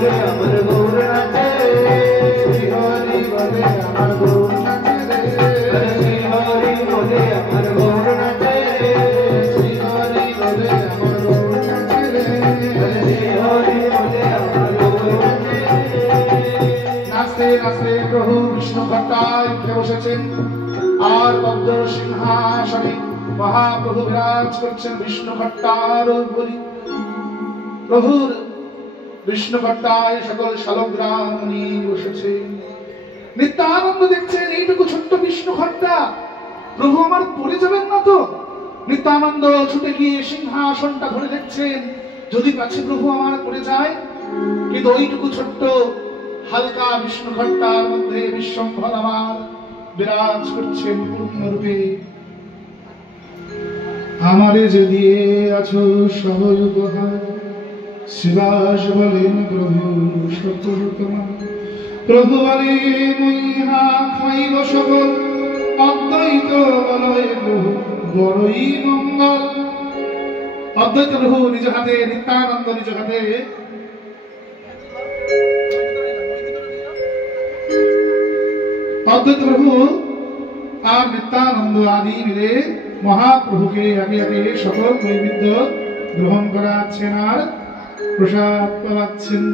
বলে আমার গৌর নাচে শ্রী হরি বলে আমার গৌর নাচে শ্রী হরি বলে আমার গৌর নাচে শ্রী হরি বলে আমার গৌর নাচে শ্রী হরি বলে আমার গৌর নাচে। নাচতে নাচতে প্রভু বিষ্ণু ভট্টায় উঠে বসেছেন আর পদ্ম সিংহাসনে মহাপ্রভু বিরাজ করছেন বিষ্ণু ভট্টার উপরে। প্রভুর বিষ্ণু ভট্টায় সকল শালগ্রাম নিয়ে বসেছে। নিত্যানন্দ দেখছেন এইটুকু ছোট্ট বিষ্ণু ভট্টা, প্রভু আমার পড়ে যাবেন না তো? নিত্যানন্দ ছুটে গিয়ে সিংহাসনটা ধরে দেখছেন যদি কাছে প্রভু আমার পড়ে যায়। কিন্তু ওইটুকু ছোট্ট হালকা বিষ্ণু ভট্টার মধ্যে বিশ্বম্ভর আমার বিরাজ করছেন পূর্ণরূপে। আমারে যে দিয়ে আছো সবল উপহার, শিবাস বলেন প্রভু সকল তোমার। প্রভু বলেন ইহা খাইব সকল, অদ্বৈত বলয় প্রভু বড়ই মঙ্গল। অদ্বৈত প্রভু নিজ হাতে, নিত্যানন্দ নিজ হাতে অদ্বৈত প্রভু আর নিত্যানন্দ আদি মিলে মহাপ্রভুকে আগে আগে সকল নৈবেদ্য গ্রহণ করাচ্ছেন আর প্রসাদ পাচ্ছেন।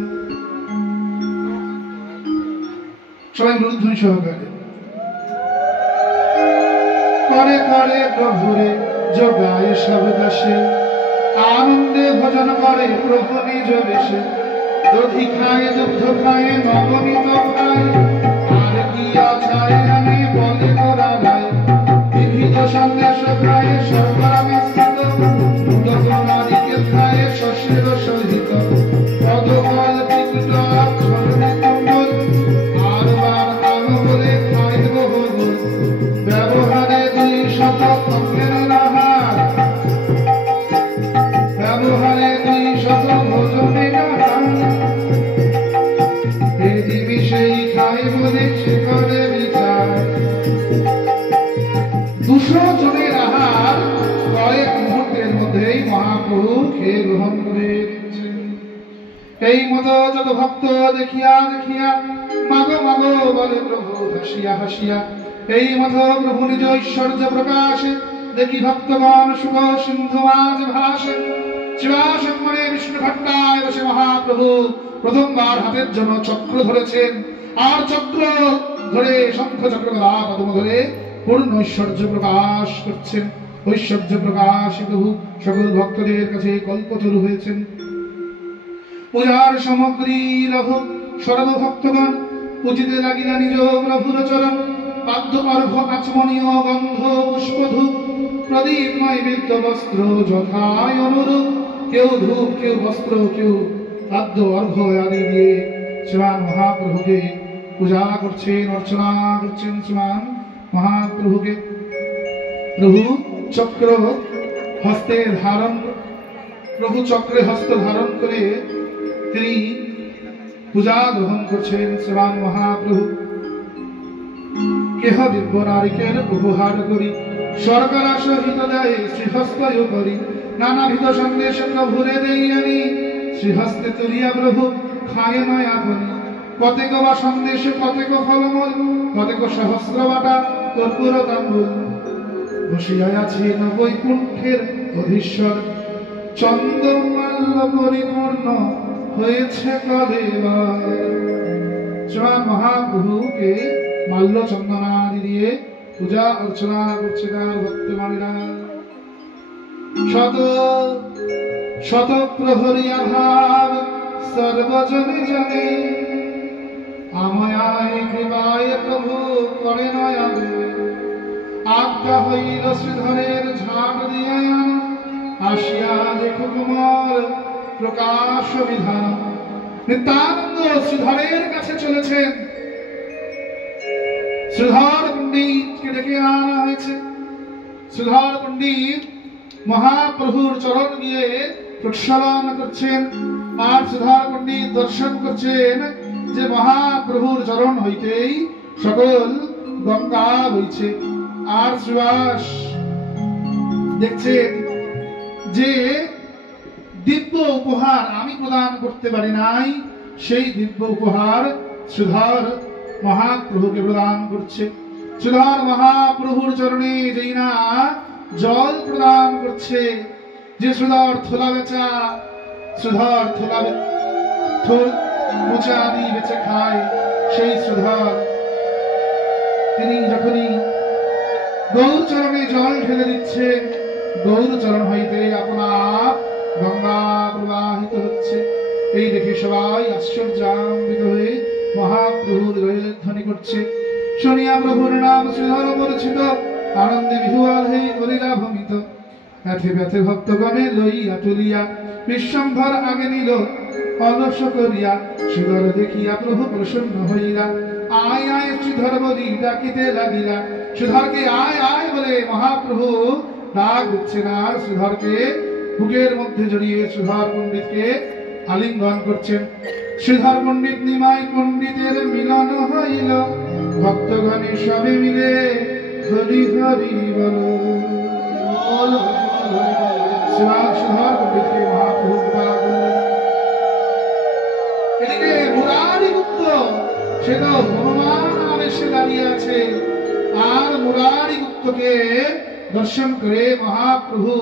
সবাই মূর্ধনি সহকারে করে করে প্রভুরে যোগায় সব দাসে, আনন্দে ভজন করে প্রভু নিজ বেশে। দধি খায় দুগ্ধ খায় নবনীত খায়, আর কি আছায় আমি বলে তোরা গায়। বিবিধ সন্দেশ খায় সর্বরা মিশ্রিত, নারীকে খায় শস্যের সহিত। পদকল পিকুট ছড়ে কুণ্ডল, আর বার আনো বলে খায় বহুগুণ। ব্যবহারে 200 অঙ্গের আহার, ব্যবহারে 200 ভোজনে আহার। এই দিবি সেই খায় বলে শিখরে বিচার। 200 জনের আহার কয়েক মুহূর্তের মধ্যেই মহাপ্রভু খেয়ে গ্রহণ করে নিচ্ছেন। এই মতো যত ভক্ত দেখিয়া দেখিয়া মাগো মাগো বলে প্রভু হাসিয়া হাসিয়া। এই মতো প্রভু নিজ ঐশ্বর্য প্রকাশে দেখি ভক্তগণ সুখ সিন্ধু মাঝ ভাসে। শিবাসম্বরে বিষ্ণু ভট্টায় বসে মহাপ্রভু প্রথমবার হাতের জন্য চক্র ধরেছেন, আর চক্র ধরে শঙ্খ চক্র গদা পদ্ম ধরে পূর্ণ ঐশ্বর্য প্রকাশ করছেন। ঐশ্বর্য প্রকাশে প্রভু সকল ভক্তদের কাছে কল্পতরু হয়েছেন। পূজার সামগ্রী লহ সর্বভক্তগণ পূজিতে লাগিলা নিজ প্রভুর চরণ। পাদ্য অর্ঘ আচমনীয় গন্ধ পুষ্পধূপ, প্রদীপ নৈবেদ্য বস্ত্র যথায় অনুরূপ। কেউ ধূপ কেউ বস্ত্র কেউ পাদ্য অর্ঘ আদি দিয়ে শ্রীমান মহাপ্রভুকে পূজা করছেন, অর্চনা করছেন শ্রীমান মহাপ্রভুকে। প্রভু চক্র হস্তে ধারণ, প্রভু চক্রে হস্ত ধারণ করে তিনি পূজা গ্রহণ করছেন শ্রীমান মহাপ্রভু। কেহ দিব্য নারিকেল উপহার করি, সরকার সহিত দেয় শ্রীহস্ত করি। নানাবিধ সন্দেশ প্রভুরে দেই আনি, শ্রীহস্তে তুলিয়া প্রভু খায় নয় আপনি। কতেক বা সন্দেশ কতেক ফলমূল, কতেক সহস্র বাটা কর্পূর তাম্বুল। বসিয়া আছেন বৈকুণ্ঠের অধীশ্বর, চন্দ্রমাল্য পরিপূর্ণ হয়েছে কলেবর। শ্রীমান মহাপ্রভুকে মাল্য চন্দনাদি দিয়ে পূজা অর্চনা করছে তার ভক্তমানেরা। শত শত প্রহরী আভাব সর্বজনে জনে, আমায় কৃপায় প্রভু করে নয়াবে। আজ্ঞা হইল শ্রীধরের ঝাঁট দিয়া আসিয়া দেখো কুমার প্রকাশ বিধান। নিত্যানন্দ শ্রীধরের কাছে চলেছেন। শ্রীধর পণ্ডিতকে ডেকে আনা হয়েছে। শ্রীধর পণ্ডিত মহাপ্রভুর চরণ গিয়ে প্রক্ষালন করছেন, আর শ্রীধর পণ্ডিত দর্শন করছেন যে মহাপ্রভুর চরণ হইতেই সকল গঙ্গা বইছে। আর শ্রীবাস দেখছেন যে দিব্য উপহার আমি প্রদান করতে পারি নাই, সেই দিব্য উপহার শ্রীধর মহাপ্রভুকে প্রদান করছে। শ্রীধর মহাপ্রভুর চরণে যেই না জল প্রদান করছে, যে শ্রীধর থোলা বেচা, শ্রীধর থোলা মোচা আদি বেচে খায়, সেই শ্রীধর তিনি যখনই গৌর চরণে জল ঢেলে দিচ্ছেন, গৌর চরণ হইতে আপনার গঙ্গা প্রবাহিত হচ্ছে। এই দেখে সবাই আশ্চর্যান্বিত হয়ে মহাপ্রভুর ধ্বনি করছে। শুনিয়া প্রভুর নাম শ্রীধর পরিচিত, আনন্দে বিহুয়াল হয়ে করিলা ভমিত। ব্যথে ব্যথে ভক্তগণে লইয়া তুলিয়া বিশ্বম্ভর আগে নিল অলস করিয়া। শ্রীধর দেখিয়া প্রভু প্রসন্ন হইলা, আয় আয় শ্রীধর বলি ডাকিতে লাগিলা। শ্রীধরকে আয় আয় বলে মহাপ্রভু ডাক দিচ্ছেন, আর শ্রীধরকে বুকের মধ্যে জড়িয়ে শ্রীধর পণ্ডিতকে আলিঙ্গন করছেন। শ্রীধর পণ্ডিত নিমাই পণ্ডিতের মিলন হইল, ভক্তগণে সবে মিলে হরি হরি বল। শ্রীধর পণ্ডিতকে মহাপ্রভু কৃপা করলেন। এদিকে মুরারি গুপ্ত, সে তো হনুমান আবেশে দাঁড়িয়ে আছে, আর মুরারি গুপ্তকে দর্শন করে মহাপ্রভু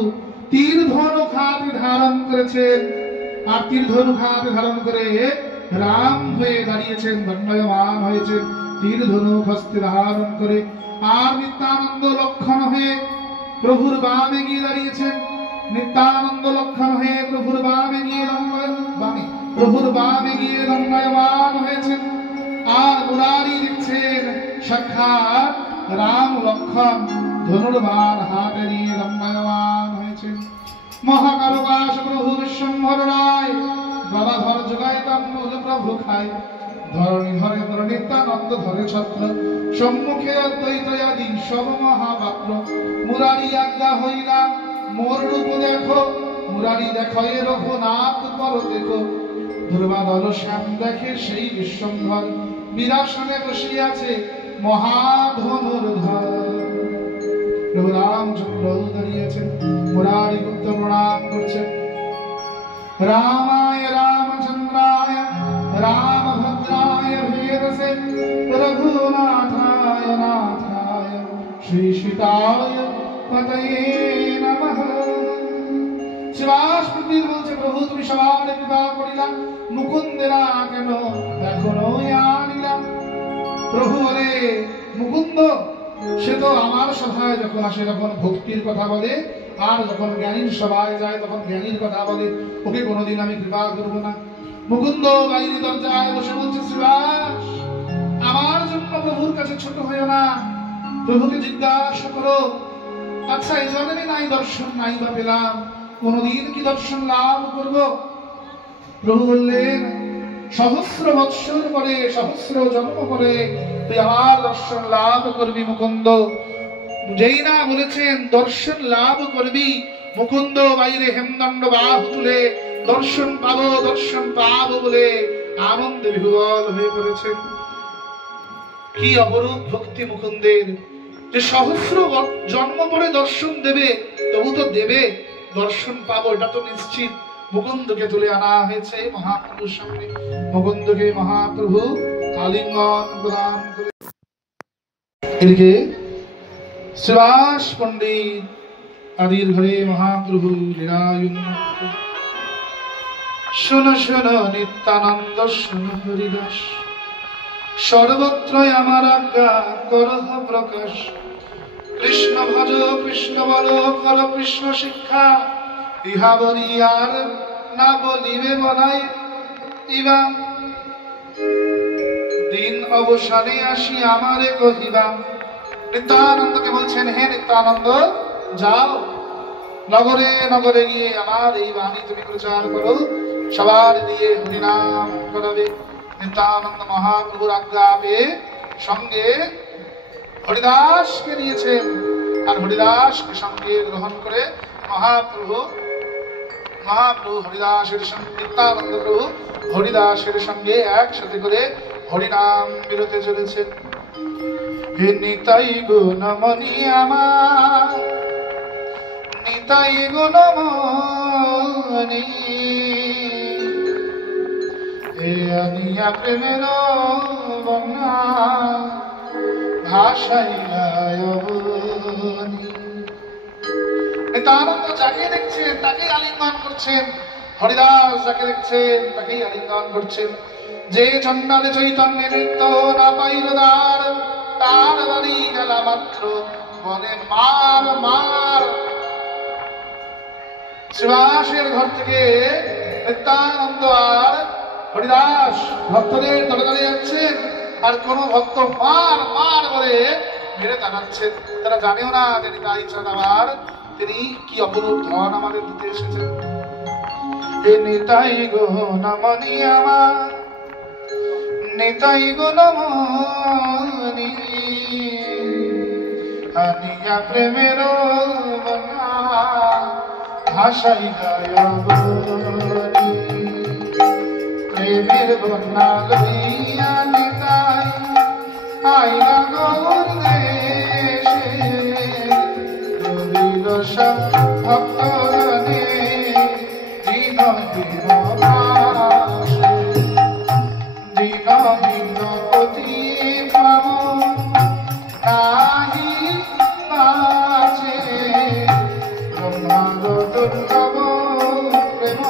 তীর ধনুক হাতে ধারণ করেছেন, আর তীর ধনুক হাতে ধারণ করে রাম হয়ে দাঁড়িয়েছেন, দণ্ডায়মান হয়েছেন তীর ধনুক হস্তে ধারণ করে। আর নিত্যানন্দ লক্ষণ হয়ে প্রভুর বামে গিয়ে দাঁড়িয়েছেন, নিত্যানন্দ লক্ষণ হয়ে প্রভুর বামে গিয়ে দণ্ডায়মান হয়েছেন। আর মুরারি দেখছেন সাক্ষাৎ রাম লক্ষণ ধনুর্বাণ হাতে নিয়ে দণ্ডায়মান হয়েছেন। মহাকালবাস প্রভু বিশ্বম্ভর রায়, গদাধর যোগায় তন্মূল প্রভু খায়। ধরণী ধরে নিত্যানন্দ ধরে ছত্র, সম্মুখে অদ্বৈত আদি সব মহাপাত্র। মুরারি আজ্ঞা হইলা মোর রূপ দেখো, মুরারি দেখো এ রঘুনাথ পর দেখো। দুর্বাদল শ্যাম দেখে সেই বিশ্বম্ভর, বিরাসনে বসিয়াছে মহাধনুর্ধর। প্রভু রামচন্দ্র দাঁড়িয়েছেন, মুরারি গুপ্ত প্রণাম করছেন। রামায় রামচন্দ্রায় রামভদ্রায় ভেদসে, রঘুনাথায় নাথায় শ্রী সীতায় পতয়ে নমঃ। শিবাস মন্দির বলছে, প্রভু তুমি সবার কৃপা করিলা, মুকুন্দেরা কেন দেখো আনিলাম। প্রভু বলে, মুকুন্দ সে তো আমার সভায় যখন আসে তখন ভক্তির কথা বলে, আর যখন জ্ঞানীর সভায় যায় তখন জ্ঞানীর কথা বলে, ওকে কোনোদিন আমি কৃপা করবো না। মুকুন্দ বাইরে দরজায় বসে বলছে, শিবাস আমার জন্য প্রভুর কাছে ছোট হয়েও না, প্রভুকে জিজ্ঞাসা করো, আচ্ছা এই জন্মে নাই দর্শন নাই বা পেলাম, কোনদিন কি দর্শন লাভ করব? প্রভু বললেন, সহস্র বৎসর পরে, সহস্র জন্ম পরে তুই আমার দর্শন লাভ করবি মুকুন্দ। যেই না বলেছেন দর্শন লাভ করবি, মুকুন্দ বাইরে হেমদণ্ড বাহু তুলে দর্শন পাবো বলে আনন্দে বিহ্বল হয়ে পড়েছেন। কি অপরূপ ভক্তি মুকুন্দের, যে সহস্র জন্ম পরে দর্শন দেবে, তবু তো দেবে, দর্শন পাবো এটা তো নিশ্চিত। মুকুন্দকে তুলে আনা হয়েছে মহাপ্রভুর সামনে, মুকুন্দকে মহাপ্রভু আলিঙ্গন প্রদান করে। এদিকে শ্রীবাস পণ্ডিত আদির ঘরে মহাপ্রভু লীলায়ুন। শোনো শোনো নিত্যানন্দ, শোনো হরিদাস, সর্বত্র আমার আজ্ঞা করহ প্রকাশ। কৃষ্ণ ভজ কৃষ্ণ বল, কর কৃষ্ণ শিক্ষা, ইহা বলি আর না বলিবে বলাই। ইবা দিন অবসানে আসি আমারে কহিবা। নিত্যানন্দকে বলছেন, হে নিত্যানন্দ যাও নগরে নগরে গিয়ে আমার এই বাণী তুমি প্রচার করো, সবার দিয়ে হরিনাম করাবে। নিত্যানন্দ মহাপ্রভুর আজ্ঞা পেয়ে সঙ্গে হরিদাসকে নিয়েছেন, আর হরিদাসকে সঙ্গে গ্রহণ করে মহাপ্রভু হরিদাসের সঙ্গে, নিত্যানন্দ প্রভু হরিদাসের সঙ্গে একসাথে করে হরিনাম বেরোতে চলেছেন। হে নিতাই গুণমণি আমার, নিতাই গুণমণি, আনিয়া প্রেমের বন্যা ভাষাইয়া অবনী। নিত্যানন্দ যাকে দেখছেন তাকেই আলিঙ্গন করছেন, হরিদাস যাকে দেখছেন তাকেই আলিঙ্গন করছেন। যে চণ্ডালে চৈতন্যে নৃত্য না পাইল দ্বার, তার বাড়ি গেলা মাত্র বলে মার মার। শ্রীবাসের ঘর থেকে নিত্যানন্দ আর হরিদাস ভক্তদের দলে দলে যাচ্ছেন, আর কোন ভক্ত মার মার বলে মেরে তাড়াচ্ছেন। তারা জানেও না যে নিতাই চাঁদ আবার তিনি কি অপরূপ ধন আমাদের দিতে এসেছেন। এ নিতাই গো নমনি আমার, নিতাই গো নমনি, আনিয়া প্রেমের বন্যা ভাষাইয়া অবনী। প্রেমের বন্যা লইয়া নিতাই আইলা গৌর দেশে, রবিল সব ভক্তগণে দিন দিন ভাসে। দিন দিন পতি পাব নাহি বাঁচে, ব্রহ্মার দুর্লভ প্রেম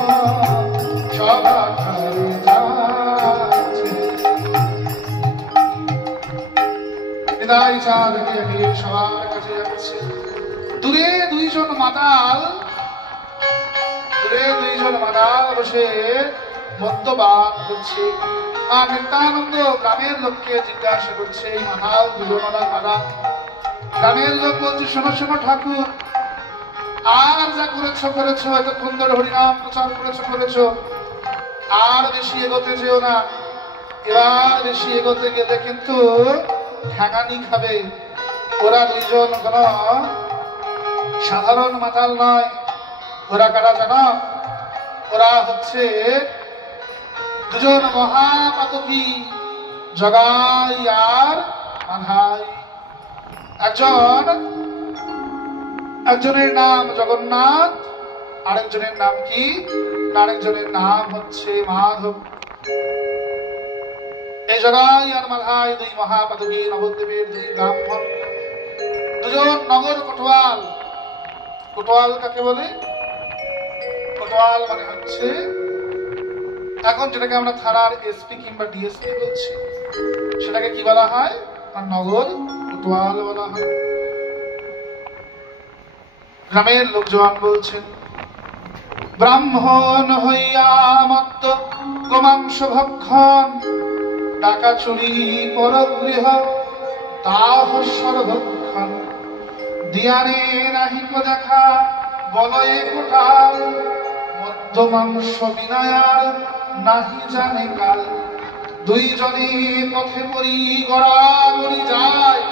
সবাখারে যাচ্ছে। নিতাই চাঁদ সবার কাছে যাচ্ছে। দূরে দুইজন মাতাল বসে মদ্যপান করছে। আর নিত্যানন্দ গ্রামের লোককে জিজ্ঞাসা করছে, এই মাতাল দুজনরা কারা? গ্রামের লোক বলছে, শোনো শোনো ঠাকুর, আর যা করেছো এতক্ষণ ধরে হরিনাম প্রচার করেছো, আর বেশি এগোতে যেও না। এবার বেশি এগোতে গেলে কিন্তু ঠ্যাঙানি খাবে। ওরা দুইজন কোন সাধারণ মাতাল নয়। ওরা কারা জানো? ওরা হচ্ছে দুজন মহাপাতকী, জগাই আর মাধাই। একজনের নাম জগন্নাথ, আরেকজনের নাম কি? আরেকজনের নাম হচ্ছে মাধব। এই জগাই আর মাধাই দুই মহাপাতকী, নবদ্বীপের দুই ব্রাহ্মণ, দুজন নগর কোতোয়াল। কোতোয়াল কাকে বলে? কোতোয়াল মানে হচ্ছে এখন যেটাকে আমরা থানার এসপি কিংবা ডিএসপি বলছি, সেটাকে কি বলা হয়? নগর কোতোয়াল বলা হয়। গ্রামের লোকজন বলছেন, ব্রাহ্মণ হইয়া মত্ত গোমাংস ভক্ষণ, টাকা চুরি পরগৃহ তাহ সর্বক্ষণ, দিয়ানে নাহিক দেখা বলয়ে কোটাল, মধ্য মাংস বিনায়ার নাহি জানে কাল। দুইজনে পথে পরি গড়াগড়ি যায়,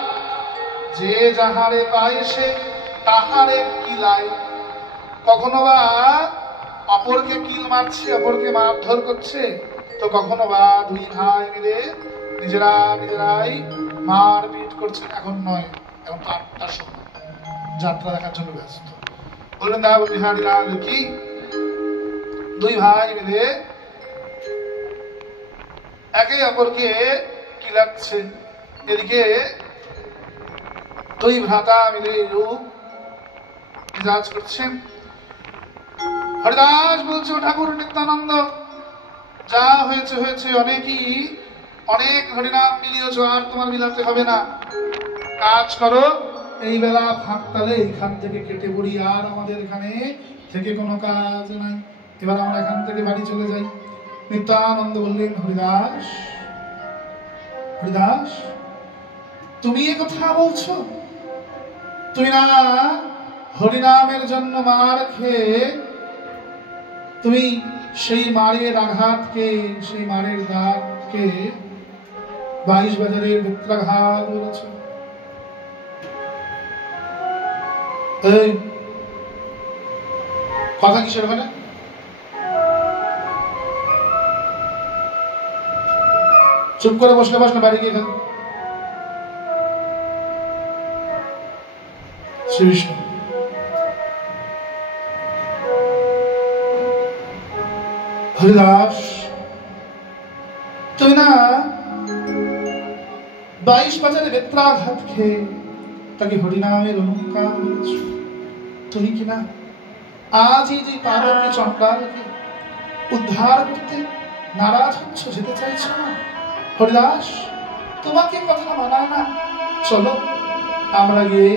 যে যাহারে পায় সে তাহারে কিলায়। কখনো বা অপরকে কিল মারছে, অপরকে মারধর করছে, তো কখনো বা দুই ভাই মিলে নিজেরাই মারপিট করছে। এখন নয়, এখন তো 8টার সময়, যাত্রা দেখার জন্য ব্যস্ত। বললেন দা বিহারী লাল কি, দুই ভাই মিলে একে অপরকে কিলাচ্ছে। এদিকে দুই ভ্রাতা মিলে রূপ মিজাজ করছেন। হরিদাস বলছে, ঠাকুর নিত্যানন্দ, যা হয়েছে হয়েছে, অনেক হরিনাম মিলিয়েছ, আর তোমার মিলাতে হবে না। কাজ করো, এই বেলা ফাঁক তালে এইখান থেকে কেটে পড়ি, আর আমাদের এখানে থেকে কোনো কাজ নাই। এবার আমরা এখান থেকে বাড়ি চলে যাই। নিত্যানন্দ বললেন, হরিদাস হরিদাস, তুমি এ কথা বলছো? তুমি না হরিনামের জন্য মার খেয়ে তুমি সেই মারের আঘাতকে, সেই মারের দাগকে 22 বাজারের বেত্রাঘাত বলেছ। এই কথা কিসের ওখানে? চুপ করে বসলে বসলে বাড়ি গিয়ে খান। শ্রী বিষ্ণু হরিদাস তুমি না 22 বাজারে বেত্রাঘাত খেয়ে তাকে হরিনামের অলঙ্কার দিয়েছ। তুমি কিনা আজ এই যে পাগলকে চণ্ডালকে উদ্ধার করতে নারাজ হচ্ছ, যেতে চাইছ না। হরিদাস, তোমাকে কথা মানায় না। চলো আমরা গিয়ে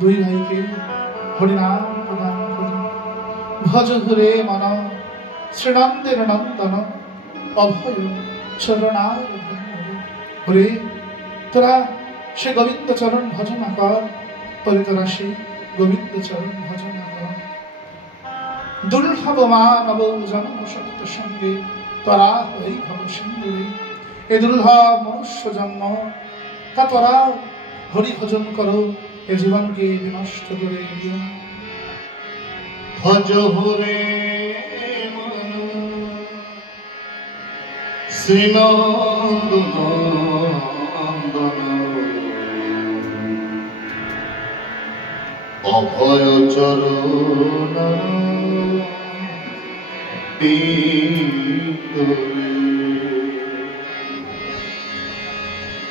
দুই ভাইকে হরিনাম প্রদান করি। ভজ ঘুরে মন শ্রীনন্দের নন্দন অভয় চরণার হরে। তোরা সে গোবিন্দ চরণ ভজনা কর, পরে তোরা সে গোবিন্দ চরণ ভজনা কর। দুর্লভ মানব জন্ম সত্য সঙ্গে তোরা হই ভব সিন্ধুরে। এ দুর্লভ মনুষ্য জন্ম, তা তোরা হরি ভজন করো, এ জীবনকে বিনষ্ট করে দিও। ভজ হরে শ্রীনন্দন অভয় চরণ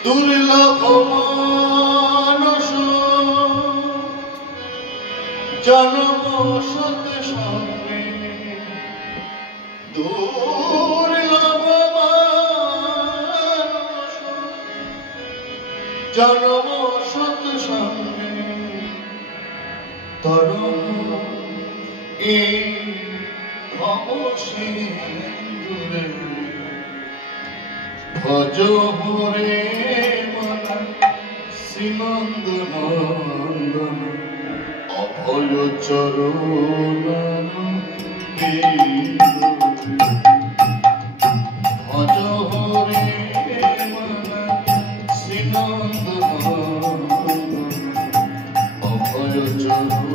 দুর্লভ মানস জন্ম সত সঙ্গে, দুর্লভ মানস জন্ম সত সঙ্গে তরুণ এই ভবসিন্ধুরে। ভজ হরে মন শ্রীনন্দন অভয় চরণ ভজ হরে মন শ্রীনন্দন অভয় চরণ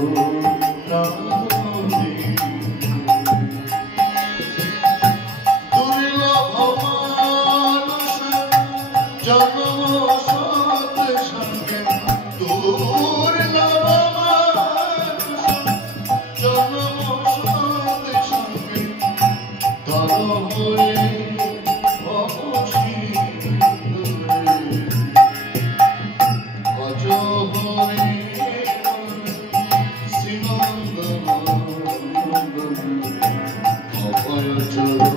দুর্লভ মানুষ জন্ম সত সঙ্গে, দুর্লভ মানুষ জন্ম সত সঙ্গে তর হয়ে ভজ হরে শ্রীনন্দন অভয় চরণ।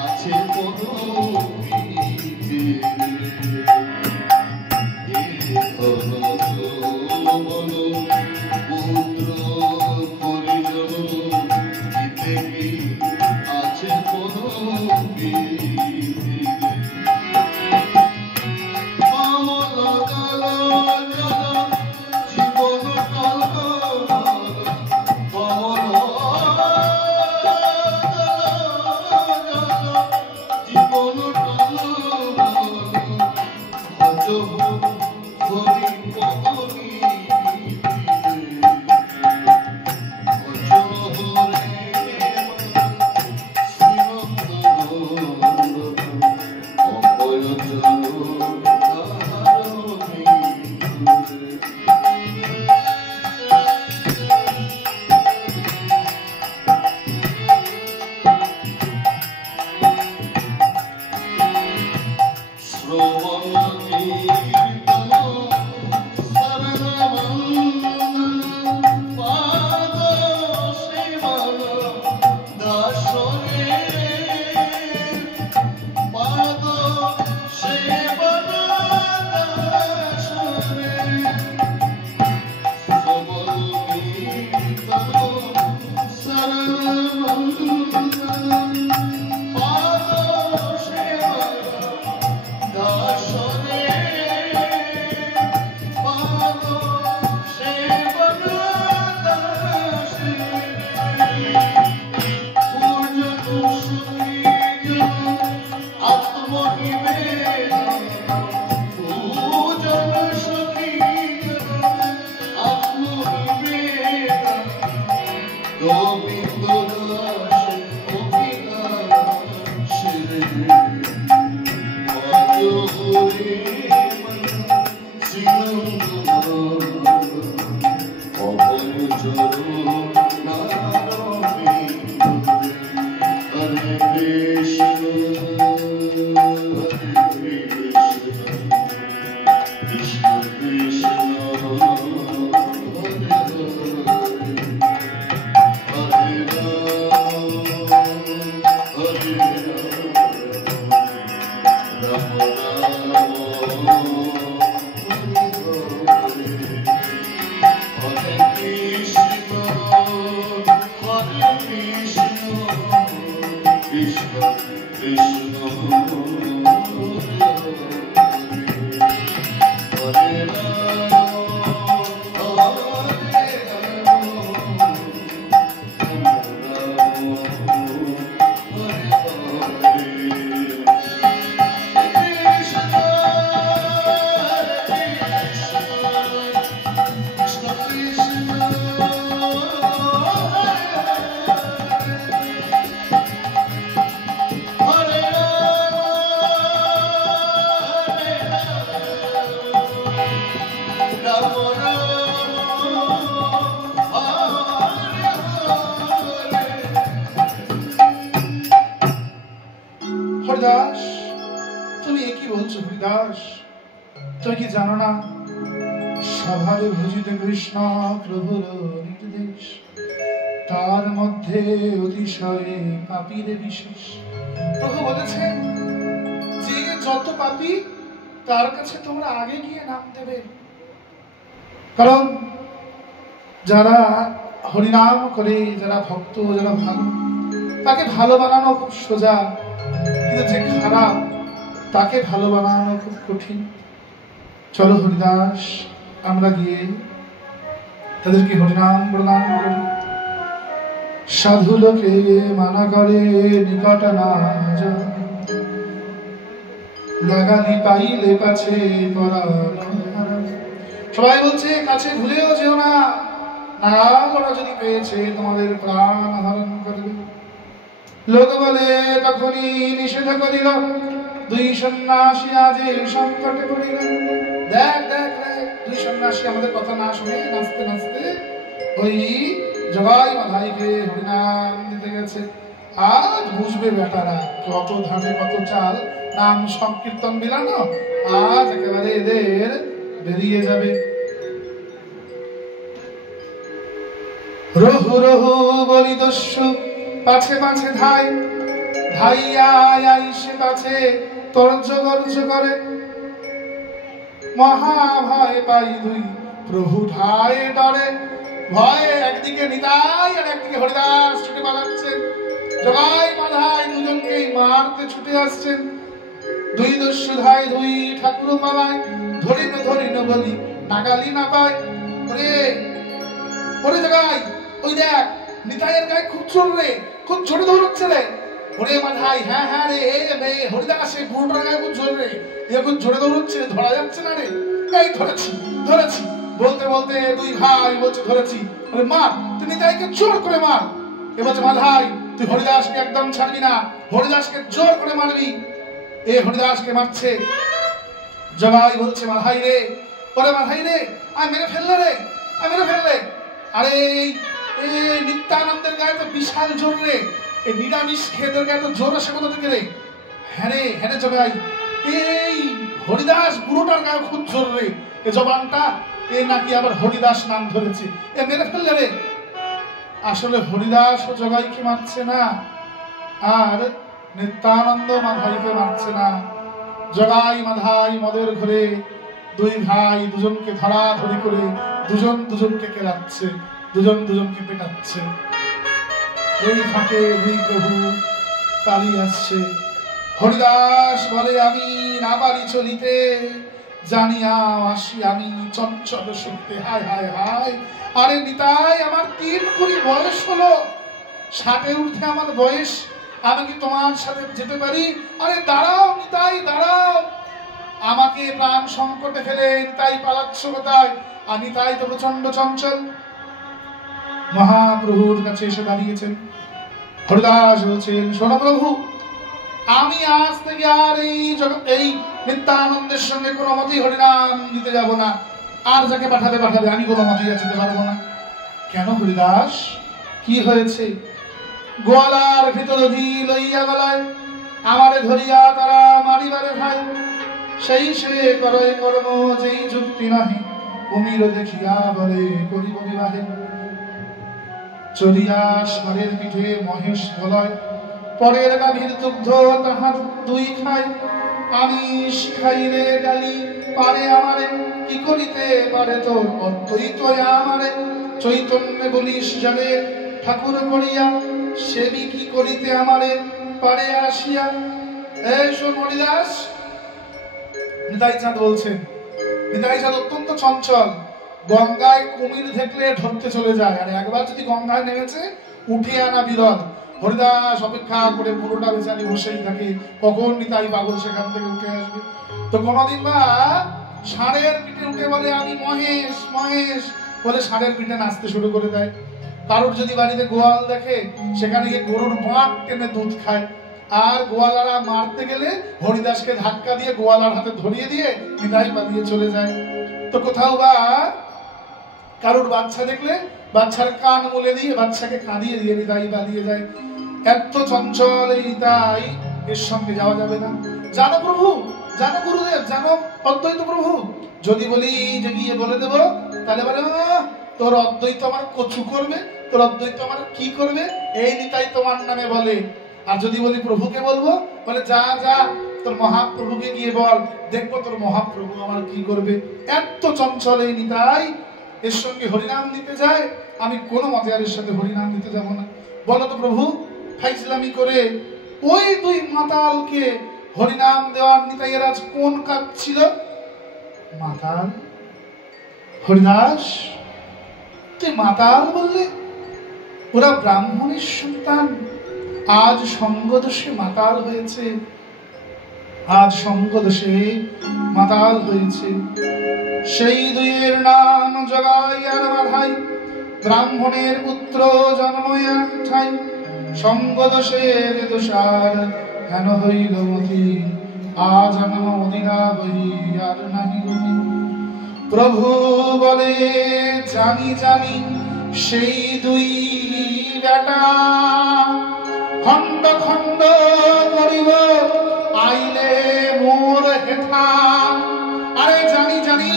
আছে হরিদাস, তুই কি জানো না সভারে ভজিত কৃষ্ণ প্রভুর নির্দেশ, তার মধ্যে অতিশয়ে পাপীরে বিশেষ। প্রভু বলেছেন যে যত পাপী তার কাছে তোমরা আগে গিয়ে নাম দেবে, কারণ যারা হরিনাম করে, যারা ভক্ত, যারা ভালো, তাকে ভালো বানানো খুব সোজা, কিন্তু যে খারাপ তাকে ভালো বানানো খুব কঠিন। চলো হরিদাস, আমরা গিয়ে তাদেরকে হরিনাম প্রদান করি। সাধু লোকে মানা করে নিকট না যা, লাগালি পাইলে পাছে পরাণ। সবাই বলছে কাছে ভুলেও যেও না, নাগালরা যদি পেয়েছে তোমাদের প্রাণ হরণ করবে। লোক বলে তখনই নিষেধ করিল, দুই সন্ন্যাসী আজ সংকটে পড়িল। দেখ দেখ দেখ, দুই সন্ন্যাসী আমাদের কথা না শুনে নাচতে নাচতে ওই জগাই মাধাইকে হরিনাম দিতে গেছে। আজ বুঝবে বেটারা কত ধানে কত চাল, নাম সংকীর্তন বিলানো আজ একেবারে এদের বেরিয়ে যাবে। রহু রহু বলি দস্যু পাছে পাছে ধাই, ধাইয়া আইসে পাছে তর্জ গর্জ করে। মহা ভয় পাই দুই প্রভু ঢায়ে ডরে, ভয়ে একদিকে নিতাই আর একদিকে হরিদাস ছুটে পালাচ্ছেন। জগাই মাধাই দুজনকেই মারতে ছুটে আসছেন। দুই দস্যু ধাই দুই ঠাকুর পালায়, ধরিন ধরিন বলি নাগালি না পায়। ওরে ওরে জগাই, ওই দেখ নিতাইয়ের গায়ে খুব জোর রে, খুব জোরে দৌড়চ্ছে রে। ওরে মাধাই, হ্যাঁ হ্যাঁ রে, হরিদাস এই বুড়োটার গায়ে খুব জোর রে, এ খুব জোরে দৌড়চ্ছে, ধরা যাচ্ছে না রে। এই ধরেছি ধরেছি বলতে বলতে দুই ভাই বলছে ধরেছি। মার, তুই নিতাইকে জোর করে মার। এ বলছে মাধাই তুই হরিদাসকে একদম ছাড়বি না, হরিদাসকে জোর করে মারবি। এ হরিদাসকে মারছে। জগাই বলছে মাধাই রে, ওরে মাধাই রে, আমি মেরে ফেললে রে, আমি মেরে ফেললে। আরে এই নিত্যানন্দের গায়ে তো বিশাল জোর রে, এই নিরামিষ খেদের গায়ে তো জোর আসে কোথা থেকে রে? হ্যাঁ রে হ্যাঁ রে জগাই, এই হরিদাস বুড়োটার গায়ে খুব জোর রে, এ জবানটা এ নাকি আবার হরিদাস নাম ধরেছে, এ মেরে ফেললে রে। আসলে হরিদাস ও জগাইকে মারছে না, আর নিত্যানন্দ মাধাইকে মারছে না। জগাই মাধাই মদের ঘরে দুই ভাই দুজনকে ধরাধরি করে দুজন দুজনকে কেলাচ্ছে, দুজন দুজনকে পেটাচ্ছে। এই ফাঁকে দুই প্রভু পালিয়ে আসছে। হরিদাস বলে আমি না পারি চলিতে, জানিয়া আসি আমি চঞ্চল শুনতে। হায় হায় হায়, আরে নিতাই আমার 3 কুড়ি বয়স হলো, 60-এ উঠে আমার বয়স, আমি কি তোমার সাথে যেতে পারি? আরে দাঁড়াও নিতাই দাঁড়াও, আমাকে প্রাণ সংকটে ফেলে নিতাই পালাচ্ছ কোথায়? আমি তাই তো প্রচন্ড চঞ্চল। মহাপ্রভুর কাছে এসে দাঁড়িয়েছেন। হরিদাস বলছেন শোনো প্রভু, আমি আজ থেকে আর এই নিত্যানন্দের সঙ্গে কোনো মতেই হরিনাম দিতে যাব না, আর যাকে পাঠাবে পাঠাবে, আমি কোনো মতেই যেতে পারবো না। কেন হরিদাস, কি হয়েছে? গোয়ালার ভিতর লইয়া গলায় আমারে ধরিয়া তারা মারিবারে ভাই, সেই সে করে কর্ম যেই যুক্তি নাহি, কুমির দেখিয়া বলে করিব বিবাহে। চলিয়া ষাঁড়ের পিঠে মহেশ বলয়, পরের গাভীর দুগ্ধ তাহার দুই খায়। আমি শিখাইলে গালি পারে আমারে, কি করিতে পারে তোর অত্যই তো আমারে। চৈতন্যে বলিস জানে ঠাকুর করিয়া, সেবি কি করিতে আমারে পারে আসিয়া। এই শোন হরিদাস, নিতাই চাঁদ বলছেন। নিতাই চাঁদ অত্যন্ত চঞ্চল, গঙ্গায় কুমির দেখলে ধরতে চলে যায়, আর একবার যদি গঙ্গায় নেমেছে উঠে আনা বিরল। হরিদাস অপেক্ষা করে পুরোটা বেচারি বসেই থাকে, কখন নিতাই পাগল সেখান থেকে উঠে আসবে। তো কোনদিন বা ষাঁড়ের পিঠে উঠে বলে আমি মহেশ মহেশ বলে ষাঁড়ের পিঠে নাচতে শুরু করে দেয়। কারোর যদি বাড়িতে গোয়াল দেখে, সেখানে গিয়ে গরুর বাঁক টেনে দুধ খায়, আর গোয়ালারা মারতে গেলে হরিদাসকে ধাক্কা দিয়ে গোয়ালার হাতে ধরিয়ে দিয়ে নিতাই পালিয়ে চলে যায়। তো কোথাও বা কারোর বাচ্চা দেখলে বাচ্চার কান মুলে দিয়ে বাচ্চাকে কাঁদিয়ে দিয়ে নিতাই পালিয়ে যায়। এত চঞ্চল এই নিতাই, এর সঙ্গে যাওয়া যাবে না। জানো প্রভু জানো গুরুদেব, জানো অদ্বৈত প্রভু? যদি বলি যে গিয়ে বলে দেব, তাহলে বলে তোর অদ্বৈত আমার কচু করবে, তোর অদ্বৈত আমার কি করবে, এই নিতাই তোমার নামে বলে। আর যদি বলি প্রভুকে বলবো, বলে যা যা তোর মহাপ্রভুকে গিয়ে বল, দেখবো তোর মহাপ্রভু আমার কি করবে। এত চঞ্চল এই নিতাই, এর সঙ্গে হরিনাম দিতে যায়। আমি কোনো মতে আর এর সাথে হরিনাম দিতে যাব না। বলো তো প্রভু, ফাইজলামি করে ওই দুই মাতালকে হরিনাম দেওয়ার নিতাইয়ের আজ কোন কাজ ছিল? মাতাল? হরিদাস তুই মাতাল বললে? ওরা ব্রাহ্মণের সন্তান, আজ সঙ্গদোষে মাতাল হয়েছে, আজ সঙ্গদোষে মাতাল হয়েছে। সেই দুইয়ের নাম জগাই আর মাধাই, ব্রাহ্মণের পুত্র জন্ময়া ঠাই। সঙ্গদোষের দোষার হেন হইল মতি, আজ জন্ম অধিরা বহি আর নাহি গতি। প্রভু বলে জানি জানি সেই দুই বেটা, খণ্ড খণ্ড করিব আইলে মোর হেঠা। আরে জানি জানি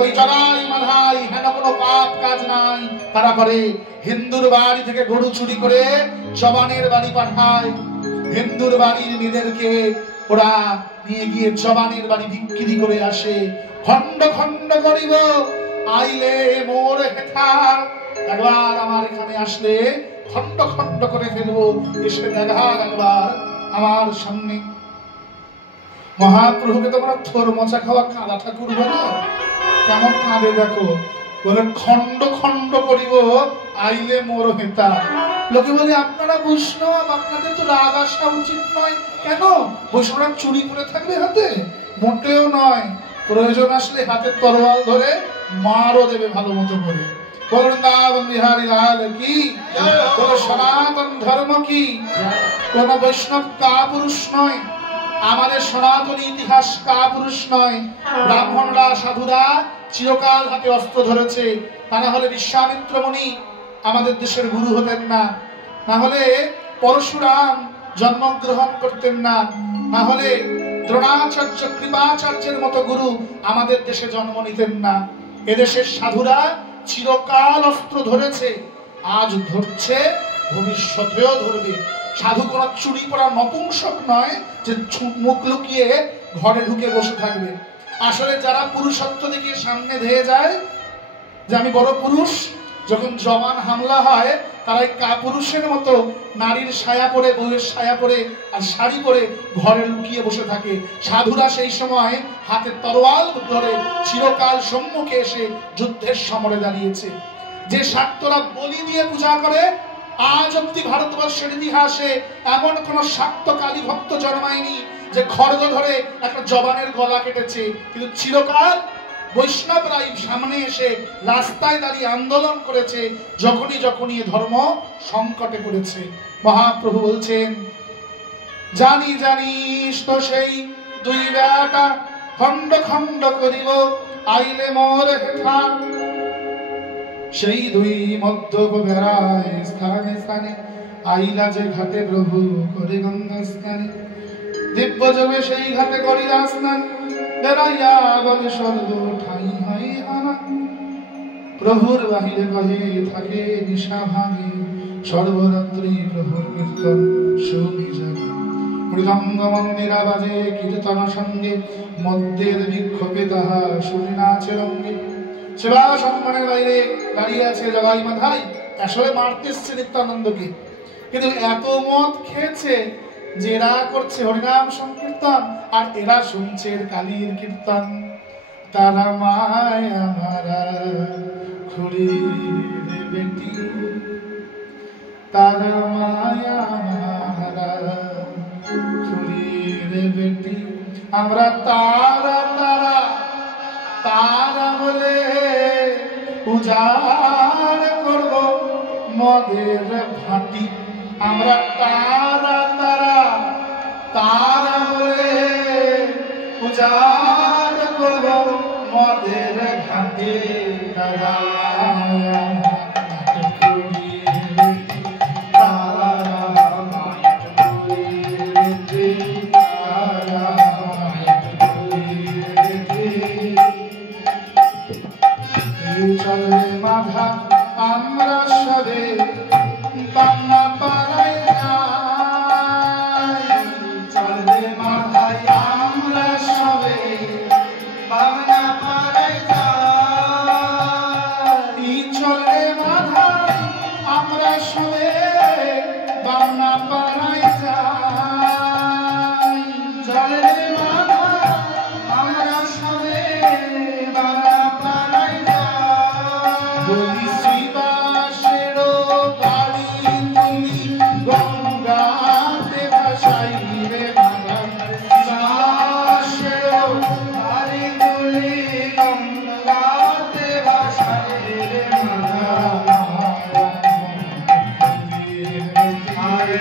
ওই জগাই মাধাই হেন কোনো পাপ কাজ নাই। তারা করে হিন্দুর বাড়ি থেকে গরু চুরি করে জবানের বাড়ি পাঠায়, হিন্দুর বাড়ির মেয়েদেরকে ওরা নিয়ে গিয়ে জবানের বাড়ি বিক্রি করে আসে। খণ্ড খণ্ড করিব আইলে মোর হেঠা, একবার আমার এখানে আসলে খণ্ড খণ্ড করে ফেলবো, এসে দেখা একবার আমার সামনে। মহাপ্রভুকে তোমরা থোর মোচা খাওয়া কাঁদা ঠাকুর বলো, কেমন কাঁদে দেখো। বলে খণ্ড খণ্ড করিব আইলে মোর হেতা। লোকে বলে আপনারা বৈষ্ণব, আপনাদের তো রাগ আসা উচিত নয়। কেন? বৈষ্ণবরা চুরি করে থাকবে হাতে? মোটেও নয়। প্রয়োজন আসলে হাতের তরোয়াল ধরে মারও দেবে ভালো মতো করে। বৃন্দাবন বিহারী লাল কি, কোন সনাতন ধর্ম কি, কোন বৈষ্ণব কাপুরুষ নয়। আমাদের সনাতনী ইতিহাস কাপুরুষ নয়। ব্রাহ্মণরা সাধুরা চিরকাল হাতে অস্ত্র ধরেছে। তা না হলে বিশ্বামিত্র মুনি আমাদের দেশের গুরু হতেন না, না হলে পরশুরাম জন্মগ্রহণ করতেন না, না হলে দ্রোণাচার্য কৃপাচার্যের মতো গুরু আমাদের দেশে জন্ম নিতেন না। এদেশের সাধুরা চিরকাল অস্ত্র ধরেছে, আজ ধরছে, ভবিষ্যতেও ধরবে। সাধু কোন চুরি করা নপুংসক নয় যে মুখ লুকিয়ে ঘরে ঢুকে বসে থাকবে। আসলে যারা পুরুষত্ব দেখিয়ে সামনে ধেয়ে যায় যে আমি বড় পুরুষ, যখন জমান হামলা হয় তারা কাপুরুষের মতো নারীর ছায়া পরে, বউয়ের ছায়া পরে আর শাড়ি পরে ঘরে লুকিয়ে বসে থাকে। সাধুরা সেই সময় হাতে তরোয়াল ধরে চিরকাল সম্মুখে এসে যুদ্ধের সমরে দাঁড়িয়েছে। যে শাক্তরা বলি দিয়ে পূজা করে, আজ অব্দি ভারতবর্ষের ইতিহাসে এমন কোন শাক্ত কালী ভক্ত জন্মায়নি যে খড়গ ধরে একটা জবানের গলা কেটেছে। কিন্তু চিরকাল বৈষ্ণবরাই সামনে এসে রাস্তায় দাঁড়িয়ে আন্দোলন করেছে যখনই যখনই ধর্ম সংকটে পড়েছে। মহাপ্রভু বলছেন জানি জানিস তো সেই দুই বেটা, খণ্ড খণ্ড করিব আইলে মোর হেঠা। সেই দুই মধ্যব বেড়ায় স্থানে স্থানে, আইলা যে ঘাটে প্রভু করে গঙ্গা স্নানে। দিব্য যোগে সেই ঘাটে করিলা স্নান, বেড়াইয়া বলে স্বর্গ ঠাই হয় আনা। প্রভুর বাহিরে কহে থাকে নিশা ভাঙে, সর্বরাত্রি প্রভুর কীর্তন শুনি যাবে। মৃদঙ্গ মন্দিরা বাজে কীর্তন সঙ্গে, মধ্যের বিক্ষোভে তাহা শুনে নাচে রঙ্গে। সেবা সম্মানের বাইরে দাঁড়িয়ে আছে জগাই মাধাই, আসলে মারতে এসছে নিত্যানন্দকে। কিন্তু এত মদ খেয়েছে যে এরা করছে হরিনাম সংকীর্তন আর এরা শুনছে কালীর কীর্তন। তারা মায়া মারা খুড়ির বেটি, তারা মায়া মারা খুড়ির বেটি। আমরা তারা তারা তারা বলে উজাড় করব মদের ভাটি। আমরা তারা তারা তারা বলে উজাড় করব মদের ঘাটে। তারা মাধা আমরা সবে বাংলা পাড়ায় যাই। চলে মাধায় আমরা সবে বাংলা পাড়ায় যাই। চলে মাধায় আমরা সবে বাংলা পাড়ায় যাই। চলে মাধায় আমরা সবে বাংলা পাড়ায় যাই। বলি শ্রীবাসের বাড়ি তুলি গঙ্গাতে ভাসাই রে মাধা। শ্রীবাসের বাড়ি তুলি গঙ্গাতে ভাসাই রে মাধা। হরে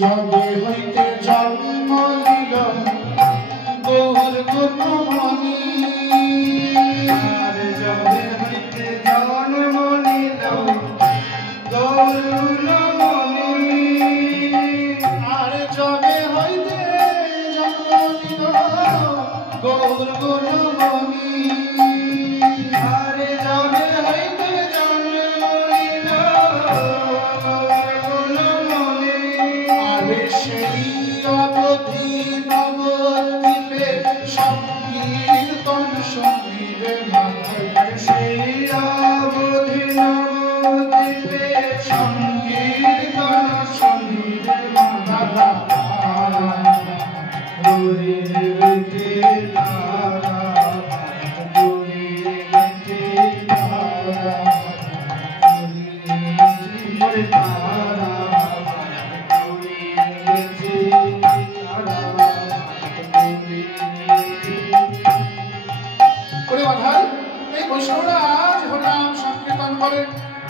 জবে হইতে জন্ম নিল গৌর গুণমণি। জবে হইতে জন্ম নিল গৌর গুণমণি। আর জবে হইতে জন্ম নিল গৌর গুণমণি। আর জবে হইতে জন্ম নিল গৌর গুণমণি। আরে সেই অবধি নবদ্বীপে সংকীর্তন শুনিবে মাধায়। সেই অবধি নবদ্বীপে সংকীর্তন শুনিবে মাধা।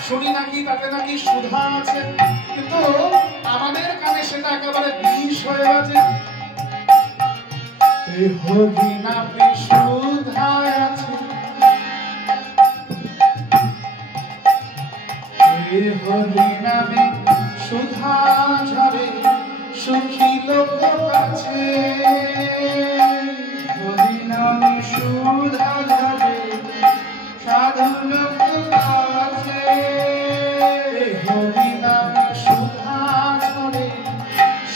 শুনি নাকি তাতে নাকি সুধা আছে, কিন্তু আমাদের কানে সেটা একেবারে বিষ হয়ে গেছে। হরি নামে সুধা আছে, হরি নামে সুধা ঝরে সুখী লোক আছে। হরি নামে সুধা ঝরে সাধু লোক আছে। হরি নামে সুধা ঝরে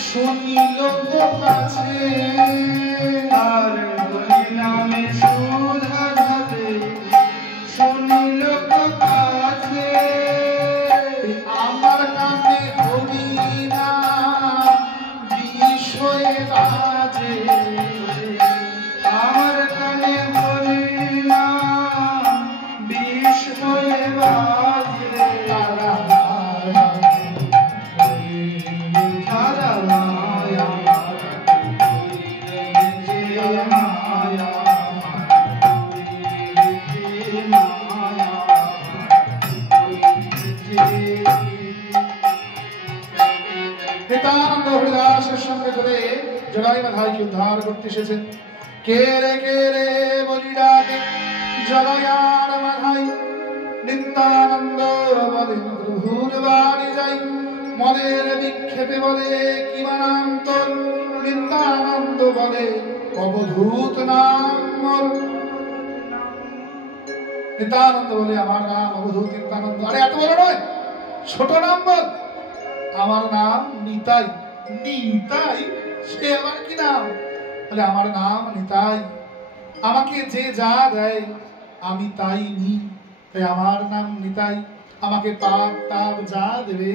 শুনি লোক আছে। আর হরি নামে সুধা ঝরে শুনি লোক আছে। আমার কানে হরি নাম বিষ হয়ে বাজে। আমার কানে হরি নাম বিষ হয়ে বাজে। তারা মায়া তারা মায়া মায়া নিত্যানন্দ হরিদাসের সঙ্গে করে জগাই মাধাইকে উদ্ধার করতে এসেছেন। কে রে বলি ডাকে জগায়ার মাধাই। নিত্যানন্দ বলে প্রভুর বাড়ি যাই। মদের বিক্ষেপে বলে কি নাম তোর। নিত্যানন্দ বলে অবধূত নাম মোর। নিত্যানন্দ বলে আমার নাম অবধূত নিত্যানন্দ। আরে এত বড় নয়, ছোট নাম বল। আমার নাম নিতাই। নিতাই সে আমার কি নাম? বলে আমার নাম নিতাই। আমাকে যে যা দেয় আমি তাই নিই, তাই আমার নাম নিতাই। আমাকে পাপ তাপ যা দেবে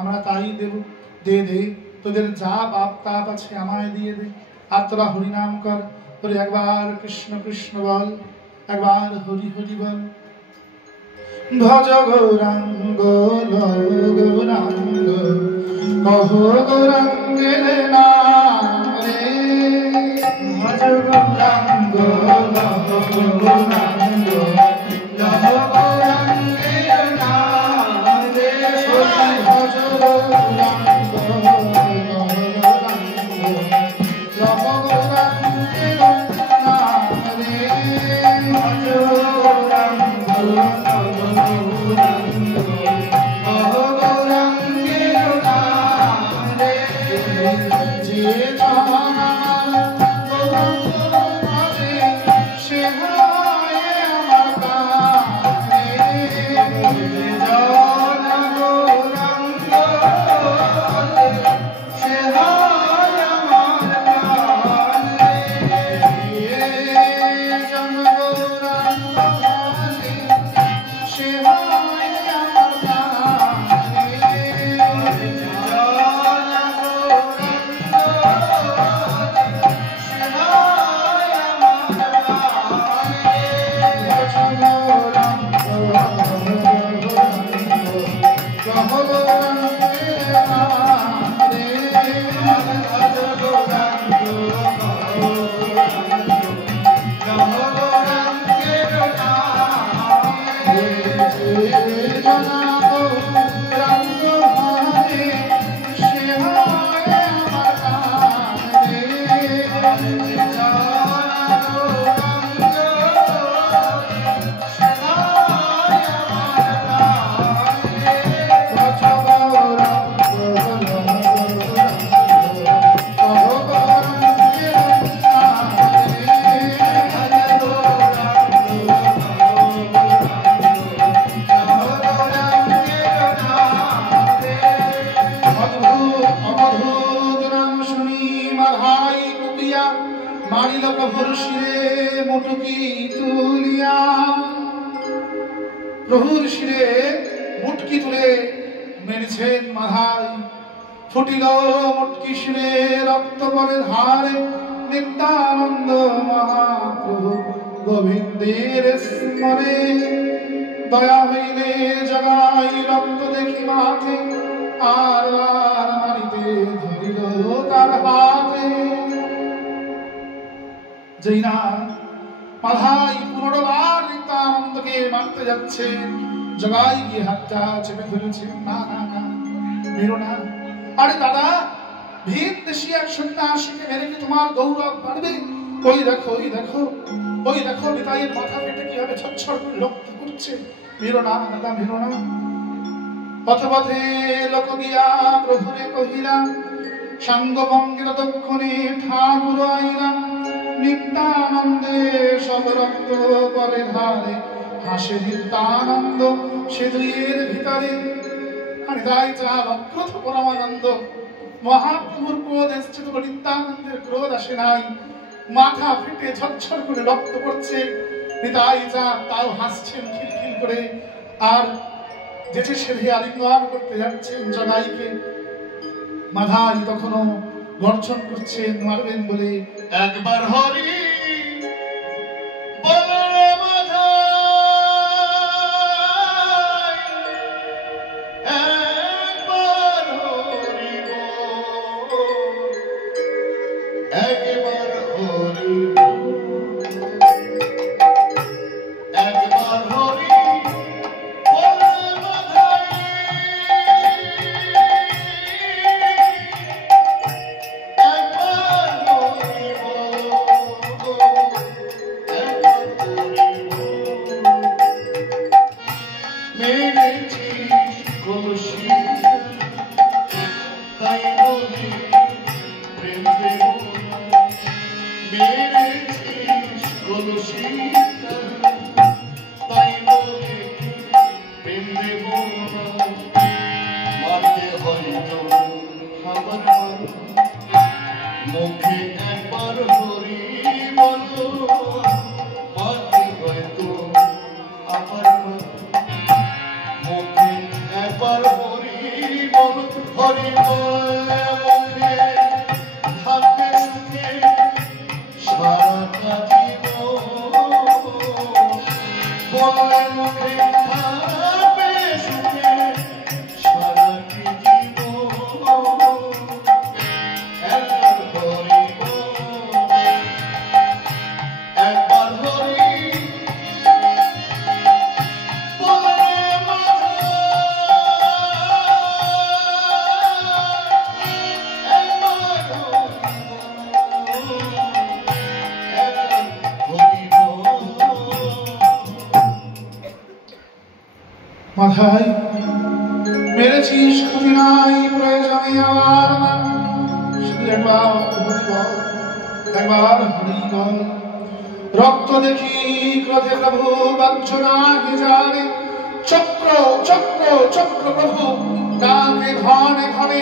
আমরা তাই দেব। দে দে তোদের যা পাপ তাপ আছে আমায় দিয়ে দে। আর তোরা হরিনাম কর। তোরে একবার কৃষ্ণ কৃষ্ণ বল, একবার হরি হরি বল। ভজ গৌরাঙ্গ গৌরাঙ্গ কহ গৌরাঙ্গের নাম রে। ভজ গৌরাঙ্গ গৌরাঙ্গ কহ গৌরাঙ্গের নাম রে। ভজ গৌরাঙ্গ কহ গৌরাঙ্গের নাম রে। ভজ গৌরাঙ্গ গৌরাঙ্গ কহ গৌরাঙ্গের মারিল প্রভুর শিরে মুটুকি তুলিয়া, প্রভুর শিরে মুটকি তুলে মেরেছেন মাধাই। ফুটিল মুটকি শিরে রক্ত করে ধারে, নিত্যানন্দ মহাপ্রভু গোবিন্দের স্মরে। দয়া হইলে জগাই রক্ত দেখি মাঠে, আর আর মারিতে ধরিল তার হাতে। যেই না মাধাই পুনর্বার নিত্যানন্দকে মারতে যাচ্ছে, জগাই গিয়ে হাতটা চেপে ধরেছে। না না না, মেরো না। আরে দাদা, ভিন দেশি এক সন্ন্যাসীকে মেরে কি তোমার গৌরব বাড়বে? ওই দেখো, ওই দেখো, ওই দেখো নিতাইয়ের মাথা ফেটে কিভাবে ছটছট করে রক্ত করছে। মেরো না দাদা, মেরো না। পথে পথে লোক গিয়া প্রভুরে কহিলা, সাঙ্গ ভঙ্গের দক্ষিণে ঠাকুর আইলা। নিত্যানন্দে সব রক্ত করে ধারে, হাসে নিত্যানন্দ সে দুইয়ের ভিতরে। হৃদয় যা অক্রোধ পরমানন্দ, মহাপ্রভুর ক্রোধ এসছে তো নিত্যানন্দের ক্রোধ আসে নাই। মাথা ফেটে ঝরঝর করে রক্ত পড়ছে, হৃদয় যা তাও হাসছেন খিলখিল করে। আর যেচে সেধে আলিঙ্গন করতে যাচ্ছেন জগাইকে। মাধাই তখনও গর্জন করছেন মারবেন বলে। একবার হরি বলে রে মাধাই, একবার হরি বল, একবার হরি বল, একবার হরি বলে মাধাই, একবার হরি বল, একবার হরি বল। মেরেছিস কলসি তাই বলি প্রেম দেব না, মেরেছিস কলসি তাই বলি প্রেম দেব না। মারতে হয়তো আবার মারো, মুখে একবার হরি বলো। মারতে হয়তো আবার মারো, মুখে একবার হরি বল। হরি বলে মুখে থাকবে সুখে সারাটা জীবন, বলে মুখে থাকবে সুখে সারাটি জীবন। একবার হরি বল, একবার হরি বলে মাধাই, মেরেছিস ক্ষতি নাই, প্রয়োজনে আবার না। শুধু একবার হরি বল, একবার হরি বল। রক্ত দেখি ক্রোধে প্রভু বঞ্চনা হে জানে। চক্র চক্র চক্র প্রভু ডাকে ঘনে ঘনে।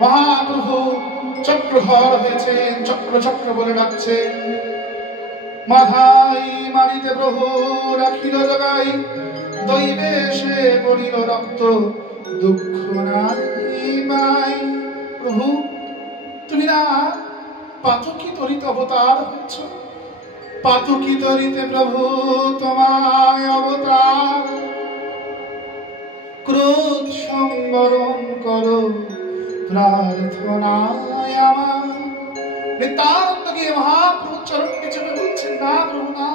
মহাপ্রভু চক্রধর হয়েছেন, চক্র চক্র বলে ডাকছেন। মাধাই মারিতে প্রভু রাখিল জগাই, দৈবে সে পড়িল রক্ত দুঃখ নাই পাই। প্রভু তুমি না পাতকি তরিত অবতার হচ্ছ, পাতকি তরিতে প্রভু তোমায় অবতার। ক্রোধ সংবরণ করো প্রার্থনায় আমার। নিত্যানন্দ গিয়ে মহাপ্রভু চরণকে চেপে বলছেন, না প্রভু না,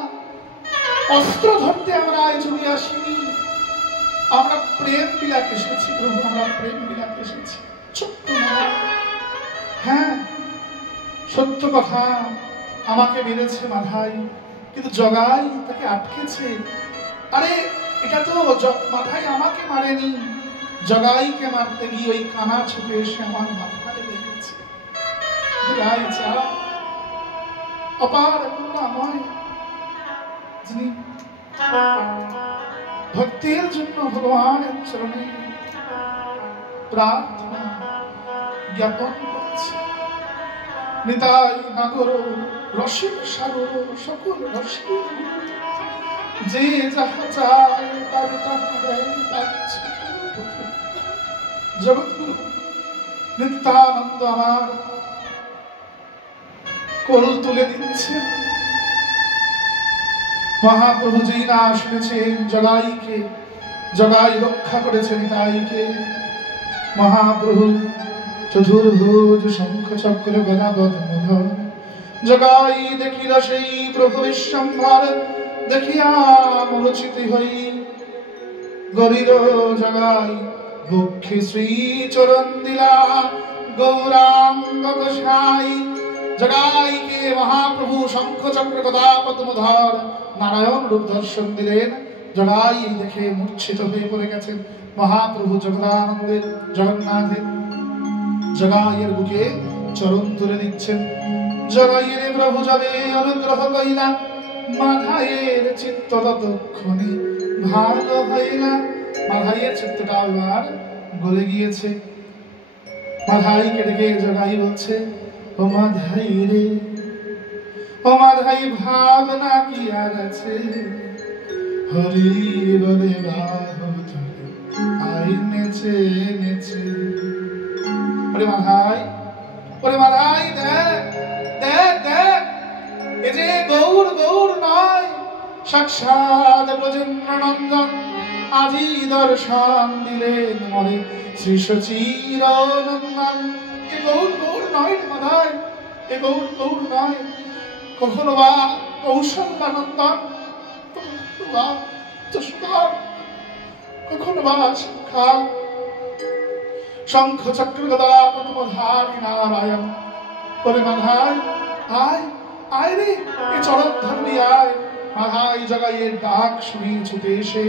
অস্ত্র ধরতে আমরা এই যুগে আসিনি, আমরা প্রেম বিলাতে এসেছি প্রভু, আমরা প্রেম বিলাতে এসেছি। ছোট্ট হ্যাঁ সত্য কথা, আমাকে মেরেছে মাধাই, কিন্তু জগাই তাকে আটকেছে। আরে এটা তো মাধাই আমাকে মারেনি, জগাইকে মারতে গিয়ে ওই কানা ছুটে এসে আমার মাথায় লেগেছে। অপার করুণাময়, যিনি ভক্তির জন্য ভগবানের চরণে প্রার্থনা জ্ঞাপন করছে। নিতাই না করো রসিক সাগর সকল রসিক যে যাহা চায় তার তাহা দেয় পাচ্ছে জগৎগুরু নিত্যানন্দ আমার কোল তুলে দিচ্ছে। মহাপ্রভু যেই না শুনেছেন জগাইকে, জগাই রক্ষা করেছেন তাইকে। মহাপ্রভু চতুর্ভুজ শঙ্খ চক্র গদা পদ্মধর জগাই দেখিল সেই প্রভু বিশ্বম্ভর দেখিয়া মূর্ছিত হই গরিল জগাই বক্ষে শ্রী চরণ দিলা গৌরাঙ্গ গোসাই। জগাইকে মহাপ্রভু শঙ্খ চক্র গদা পদ্মধর নারায়ণ রূপ দর্শন দিলেন। জগাই দেখে মূর্ছিত হয়ে পড়ে গেছেন। মহাপ্রভু জগদানন্দের জগন্নাথের জগাইয়ের বুকে চরণ তুলে দিচ্ছেন। জগাইয়ের প্রভু যাবে অনুগ্রহ কইলা মাধায়ের চিত্ত ততক্ষণে ভালো হইলা। মাধাইয়ের চিত্তটা এবার গলে গিয়েছে। মাধাইকে ডেকে জগাই বলছে, ও মাধাই রে, ও মাধাই ভাবনা কি আর আছে, হরি বলে বাহু ধরে আই নেচে নেচে। ওরে মাধাই, ওরে মাধাই দেখ দেখ দেখ, এ যে গৌর গৌর নয় সাক্ষাৎ ব্রজেন্দ্র নন্দন আজি দর্শন দিলেন মরে শ্রী সচির নন্দন। এ গৌর গৌর নয় মাধাই, এ গৌর গৌর নয়। কখনো বা কৌশল্যা নন্দন, কখনো বা যশোধর, কখনো বা সাক্ষাৎ শঙ্খ চক্র গদা পদ্মধারী নারায়ণ। বলে মাধাই আয় আয় রে, এ চরণ ধরবি আয়। মাধাই জগাইয়ের ডাক শুনে ছুটে এসে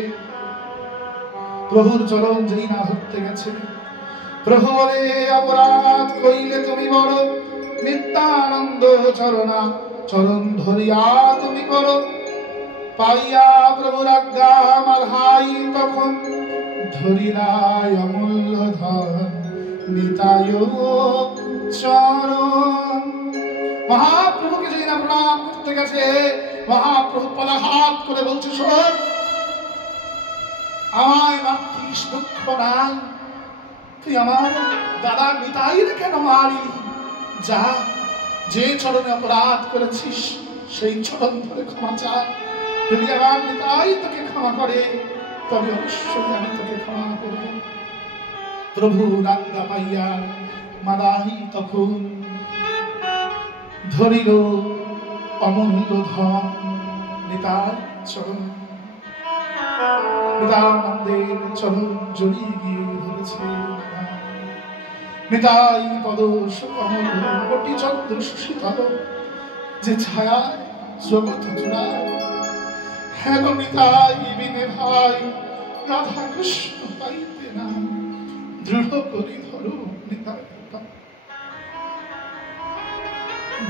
প্রভুর চরণ যেই না ধরতে গেছে, প্রভু বলে অপরাধ কইলে তুমি বড়, নিত্যানন্দ চরণা চরণ ধরিয়া তুমি করো। পাইয়া প্রভুর আজ্ঞা মাধাই তখন ধরিলাই অমূল্য ধন নিতায় চরণ। মহাপ্রভুকে যেই না প্রণাম করতে গেছে, মহাপ্রভু পদাঘাত করে বলছে, শোন আমায় মাতৃস দুঃখ নাই, তুই আমার দাদা নিতাইরে কেন মারি? যা, যে চরণে অপরাধ করেছিস সেই চরণ ধরে ক্ষমা চা। যদি আমার নিতাই তোকে ক্ষমা করে তবে অবশ্যই আমি তোকে ক্ষমা করব। প্রভু আজ্ঞা পাইয়া মাদাই তখন ধরিল অমূল্য ধন নিতাই চরণ। নিতানন্দের চরণ জড়িয়ে গিয়ে ধরেছে নিতাই পদ কমল কোটি চন্দ্র সুশীতল, যে ছায়ায় জগৎ জোড়ায়। হেন নিতাই বিনে ভাই রাধা কৃষ্ণ পাইতে না, দৃঢ় করি ধরো নিতাই,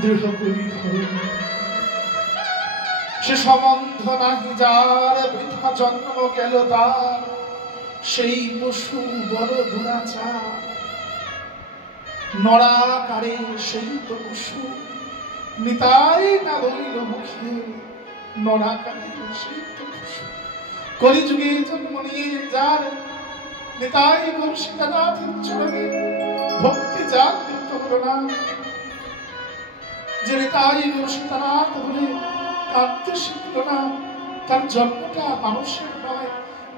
দৃঢ় করি ধরো। সে সম্বন্ধ নাহি যার, বৃথা জন্ম গেল তার, সেই পশু বড় দুরাচার। নরাকারে সেই তো পশু নিতাই না বলিল মুখে, নরাকারে সেই তো পশু। কলিযুগে জন্ম নিয়ে যার নিতাই গৌর সীতানাথের চরণে ভক্তি জাগ্রত হলো না। যে নিতাই গৌর সীতানাথ বলে কাঁদতে শিখল না, তার জন্মটা মানুষের নয়,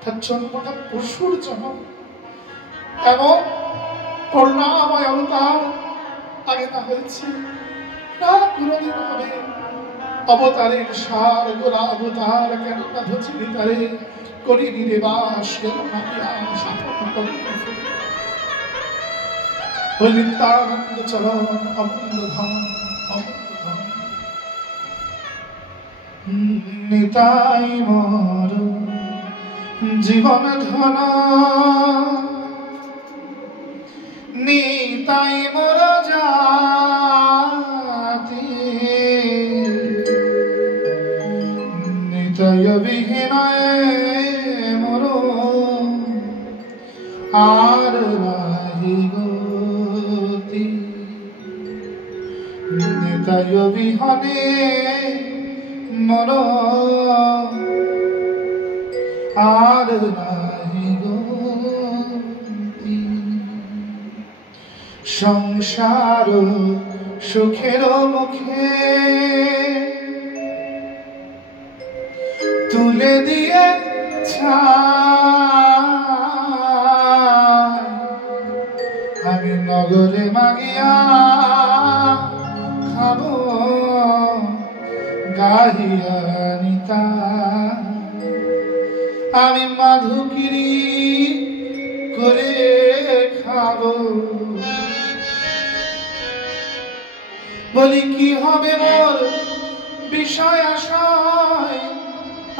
তার জন্মটা পশুর জন্ম। এমন করুণাময় অবতার আগে না হয়েছে, না কোনদিন হবে। অবতারের সার গোরা অবতার কেন না ধচিনি তারে, করি নিরে বাস কেন না ওই নিত্যানন্দ চরণ অমূল্য ধন, অমূল্য ধন। নিতাই মোর জীবন ধন, নিতাই মোর জাতি, নিতাই বিহীনয় মোর আর নাহি গতি। নিতাই বিহনে মর আর নাহি গতি। সংসার সুখের মুখে তুলে দিয়ে আমি নগরে মাগিয়া খাব গাহিয়া নিতা। আমি মাধুকিরি করে খাব। বলি কি হবে মোর বিষয় আশায়,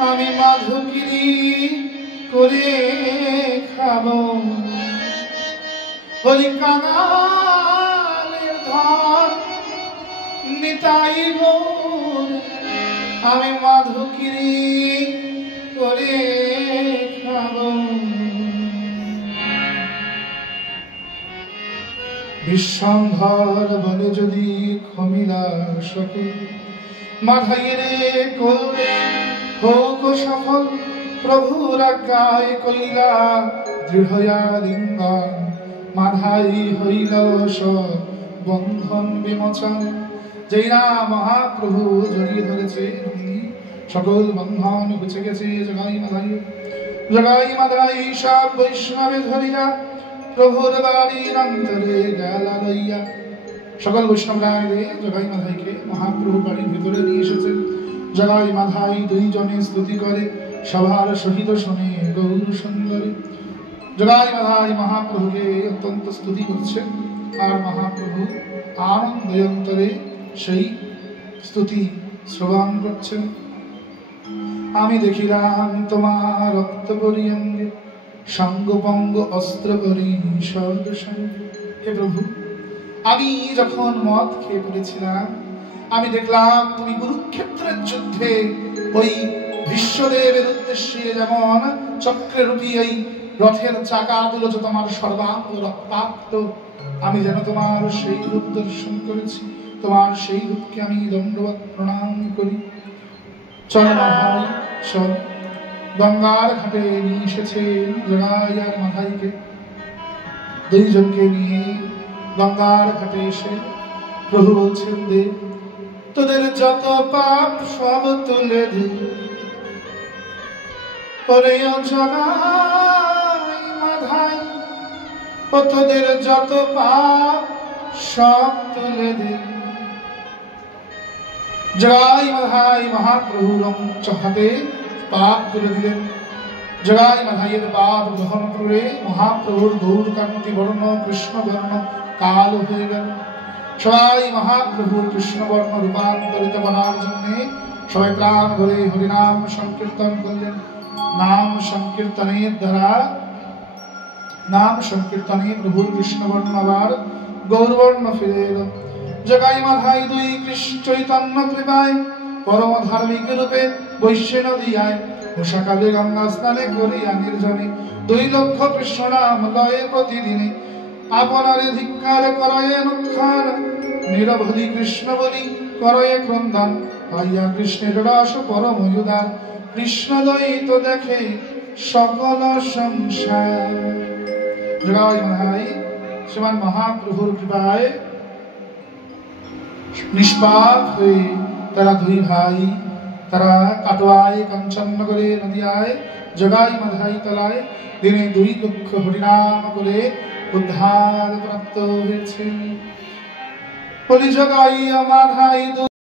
আমি মাধুকিরি করে খাব। বলি কাঙালের ধন নিতাই গৌর, আমি মাধুকিরি করে খাব। বিশ্বম্ভর বলে যদি ক্ষমিলা সকল, মাধাইরে করে হোক সফল। প্রভুর আজ্ঞায় কইলা দৃঢ়য়া লিঙ্গন, মাধাই হইল সব বন্ধন বিমোচন। যেই না মহাপ্রভু জড়িয়ে ধরেছে সকল বন্ধন বুঝে গেছে। জগাই মাধাই সব বৈষ্ণবে ধরিয়া প্রভুর বাড়ির অন্তরে গেলা লইয়া। সকল বৈষ্ণবরা জগাই মাধাইকে মহাপ্রভু বাড়ির ভিতরে নিয়ে এসেছেন। জগাই মাধাই দুইজনে স্তুতি করে সভার সহিত শোনে গৌর সুন্দরে। জগাই মাধাই মহাপ্রভুকে অত্যন্ত স্তুতি করছেন আর মহাপ্রভু আনন্দয়ন্তরে সেই স্তুতি শ্রবণ করছেন। আমি দেখিলাম তোমার রক্ত পরিয়ঙ্গে, সাঙ্গপঙ্গ অস্ত্র করি স্বর্গ সঙ্গে। হে প্রভু, আমি যখন মদ খেয়ে পড়েছিলাম, আমি দেখলাম তুমি কুরুক্ষেত্রের যুদ্ধে ওই ভীষ্মদেবের উদ্দেশ্যে যেমন চক্ররূপী ওই রথের চাকাগুলো যে তোমার সর্বাঙ্গ রক্তাক্ত, আমি যেন তোমার সেই রূপ দর্শন করেছি। তোমার সেই রূপকে আমি দণ্ডবত প্রণাম করি। চল ভাই, সব গঙ্গার ঘাটে নিয়ে এসেছে জগাই আর মাধাইকে। দুইজনকে নিয়ে গঙ্গার ঘাটে এসে প্রভু বলছেন, দে তোদের যত পাপ সব তুলে দে। ওরে জগাই মাধাই, ও তোদের যত পাপ সব তুলে দে। জগাই মাধাই মহাপ্রভুর হাতে পাপ তুলে দিলেন। জগাই মাধাইয়ের পাপ গ্রহণ করে মহাপ্রভুর গৌর কান্তি বর্ণ কৃষ্ণ বর্ণ কাল হয়ে গেল। সবাই মহাপ্রভুর কৃষ্ণ বর্ণ রূপান্তরিত করার জন্য সবাই প্রাণ ভরে হরিনাম সংকীর্তন করলেন। নাম সংকীর্তনের দ্বারা, নাম সংকীর্তনে প্রভুর কৃষ্ণ বর্ণ আবার গৌরবর্ণ ফিরে এলো। জগাই মাধাই দুই কৃষ্ণ চৈতন্য কৃপায় পরম ধার্মিক রূপে বৈশ্য নদিয়ায় বর্ষাকালে গঙ্গা স্নানে করিয়া নির্জনে 2 লক্ষ কৃষ্ণ নাম লয়ে প্রতিদিনে আপনারে ধিক্কার করয়ে অনুক্ষান নিরবধি কৃষ্ণ বলি করয়ে ক্রন্দন পাইয়া কৃষ্ণের রস পরম উদার কৃষ্ণ দ্বৈত দেখে সকল সংসার। জগাই মাধাই শ্রীমান মহাপ্রভুর কৃপায় নিষ্পাপ হয়ে তারা 2 ভাই, তারা কাটোয়ায় কাঞ্চননগরে নদিয়ায় জগাই মাধাই তলায় দিনে 2 লক্ষ হরিনাম করে উদ্ধার প্রাপ্ত হয়েছে। বলি জগাই মাধাই